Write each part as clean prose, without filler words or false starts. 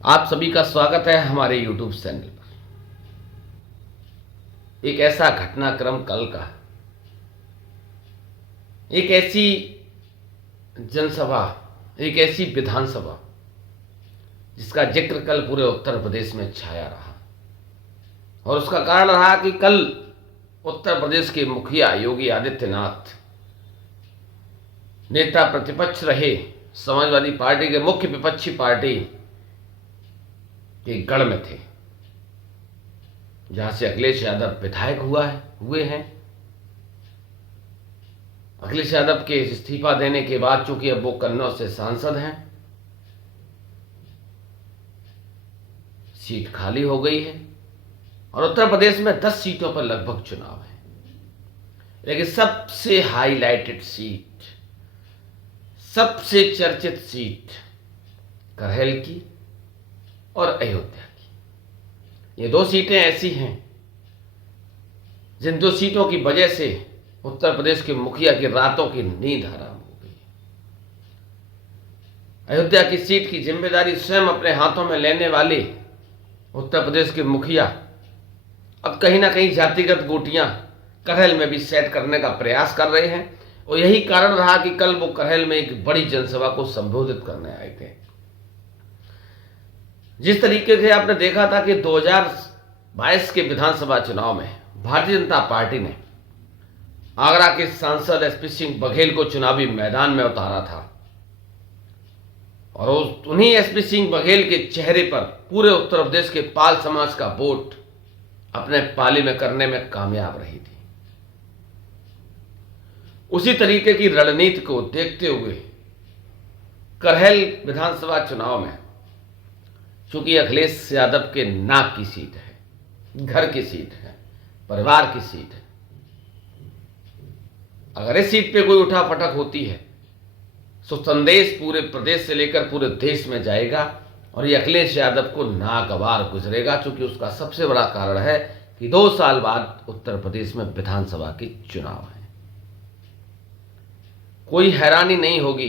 आप सभी का स्वागत है हमारे YouTube चैनल पर। एक ऐसा घटनाक्रम कल का, एक ऐसी जनसभा, एक ऐसी विधानसभा जिसका जिक्र कल पूरे उत्तर प्रदेश में छाया रहा। और उसका कारण रहा कि कल उत्तर प्रदेश के मुखिया योगी आदित्यनाथ, नेता प्रतिपक्ष रहे समाजवादी पार्टी के मुख्य विपक्षी पार्टी के गढ़ में थे, जहां से अखिलेश यादव विधायक हुए हैं। अखिलेश यादव के इस्तीफा देने के बाद चूंकि अब वो कन्नौज से सांसद हैं, सीट खाली हो गई है और उत्तर प्रदेश में 10 सीटों पर लगभग चुनाव है। लेकिन सबसे हाईलाइटेड सीट, सबसे चर्चित सीट करहेल की और अयोध्या की। ये 2 सीटें ऐसी हैं जिन 2 सीटों की वजह से उत्तर प्रदेश के मुखिया की रातों की नींद हराम हो गई। अयोध्या की सीट की जिम्मेदारी स्वयं अपने हाथों में लेने वाले उत्तर प्रदेश के मुखिया अब कहीं ना कहीं जातिगत गोटियां करहेल में भी सेट करने का प्रयास कर रहे हैं। और यही कारण रहा कि कल वो करहेल में एक बड़ी जनसभा को संबोधित करने आए थे। जिस तरीके से आपने देखा था कि 2022 के विधानसभा चुनाव में भारतीय जनता पार्टी ने आगरा के सांसद एसपी सिंह बघेल को चुनावी मैदान में उतारा था और उन्हीं एसपी सिंह बघेल के चेहरे पर पूरे उत्तर प्रदेश के पाल समाज का वोट अपने पाली में करने में कामयाब रही थी। उसी तरीके की रणनीति को देखते हुए करहेल विधानसभा चुनाव में, चूंकि अखिलेश यादव के नाक की सीट है, घर की सीट है, परिवार की सीट है, अगर इस सीट पे कोई उठापटक होती है तो संदेश पूरे प्रदेश से लेकर पूरे देश में जाएगा और ये अखिलेश यादव को नागवार गुजरेगा। चूंकि उसका सबसे बड़ा कारण है कि 2 साल बाद उत्तर प्रदेश में विधानसभा के चुनाव है। कोई हैरानी नहीं होगी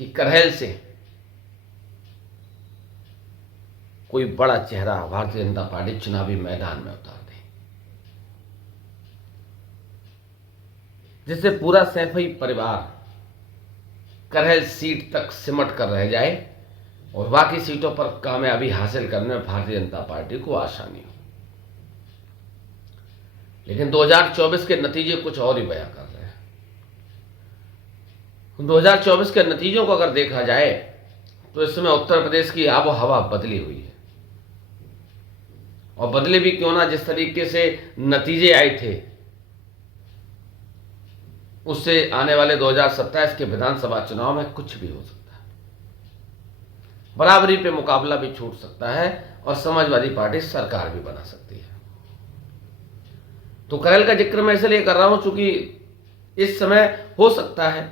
कि करहेल से कोई बड़ा चेहरा भारतीय जनता पार्टी चुनावी मैदान में उतार दे, जिससे पूरा सैफई परिवार करहेल सीट तक सिमट कर रह जाए और बाकी सीटों पर कामयाबी हासिल करने में भारतीय जनता पार्टी को आसानी हो। लेकिन 2024 के नतीजे कुछ और ही बयां कर रहे हैं। 2024 के नतीजों को अगर देखा जाए तो इस समय उत्तर प्रदेश की आबो हवा बदली हुई है। और बदले भी क्यों ना, जिस तरीके से नतीजे आए थे उससे आने वाले 2027 के विधानसभा चुनाव में कुछ भी हो सकता है। बराबरी पे मुकाबला भी छूट सकता है और समाजवादी पार्टी सरकार भी बना सकती है। तो करहेल का जिक्र मैं इसलिए कर रहा हूं चूंकि इस समय हो सकता है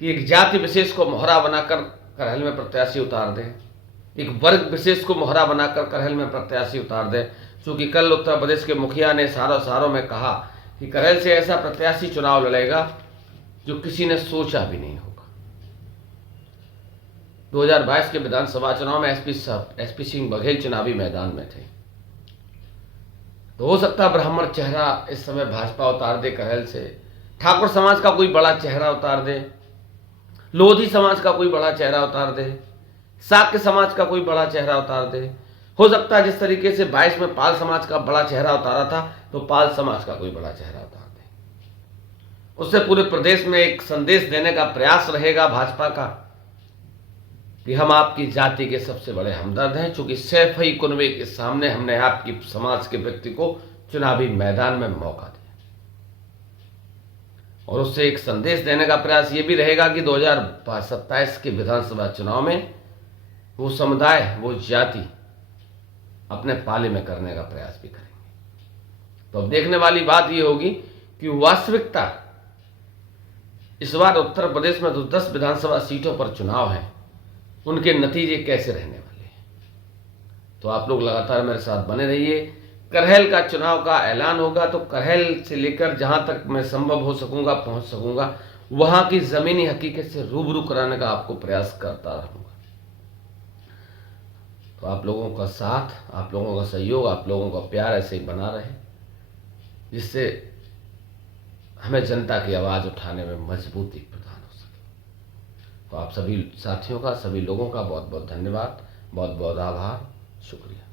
कि एक जाति विशेष को मोहरा बनाकर करहेल में प्रत्याशी उतार दें, एक वर्ग विशेष को मोहरा बनाकर करहेल में प्रत्याशी उतार दें। चूंकि कल उत्तर प्रदेश के मुखिया ने सारों में कहा कि करहेल से ऐसा प्रत्याशी चुनाव लड़ेगा जो किसी ने सोचा भी नहीं होगा। 2022 के विधानसभा चुनाव में एसपी सिंह बघेल चुनावी मैदान में थे, तो हो सकता ब्राह्मण चेहरा इस समय भाजपा उतार दे करहेल से, ठाकुर समाज का कोई बड़ा चेहरा उतार दे, लोधी समाज का कोई बड़ा चेहरा उतार दे, साक्य समाज का कोई बड़ा चेहरा उतार दे। हो सकता है जिस तरीके से 22 में पाल समाज का बड़ा चेहरा उतारा था तो पाल समाज का कोई बड़ा चेहरा उतार दे। उससे पूरे प्रदेश में एक संदेश देने का प्रयास रहेगा भाजपा का कि हम आपकी जाति के सबसे बड़े हमदर्द हैं। चूंकि सैफई कुनबे के सामने हमने आपकी समाज के व्यक्ति को चुनावी मैदान में मौका दिया और उससे एक संदेश देने का प्रयास ये भी रहेगा कि 2027 के विधानसभा चुनाव में वो समुदाय, वो जाति अपने पाले में करने का प्रयास भी करेंगे। तो अब देखने वाली बात ये होगी कि वास्तविकता इस बार उत्तर प्रदेश में जो 10 विधानसभा सीटों पर चुनाव है उनके नतीजे कैसे रहने वाले हैं। तो आप लोग लगातार मेरे साथ बने रहिए। करहेल का चुनाव का ऐलान होगा तो करहेल से लेकर जहां तक मैं संभव हो सकूंगा पहुंच सकूंगा वहां की जमीनी हकीकत से रूबरू कराने का आपको प्रयास करता रहूंगा। तो आप लोगों का साथ, आप लोगों का सहयोग, आप लोगों का प्यार ऐसे ही बना रहे, जिससे हमें जनता की आवाज़ उठाने में मजबूती प्रदान हो सके। तो आप सभी साथियों का, सभी लोगों का बहुत बहुत धन्यवाद, बहुत बहुत आभार, शुक्रिया।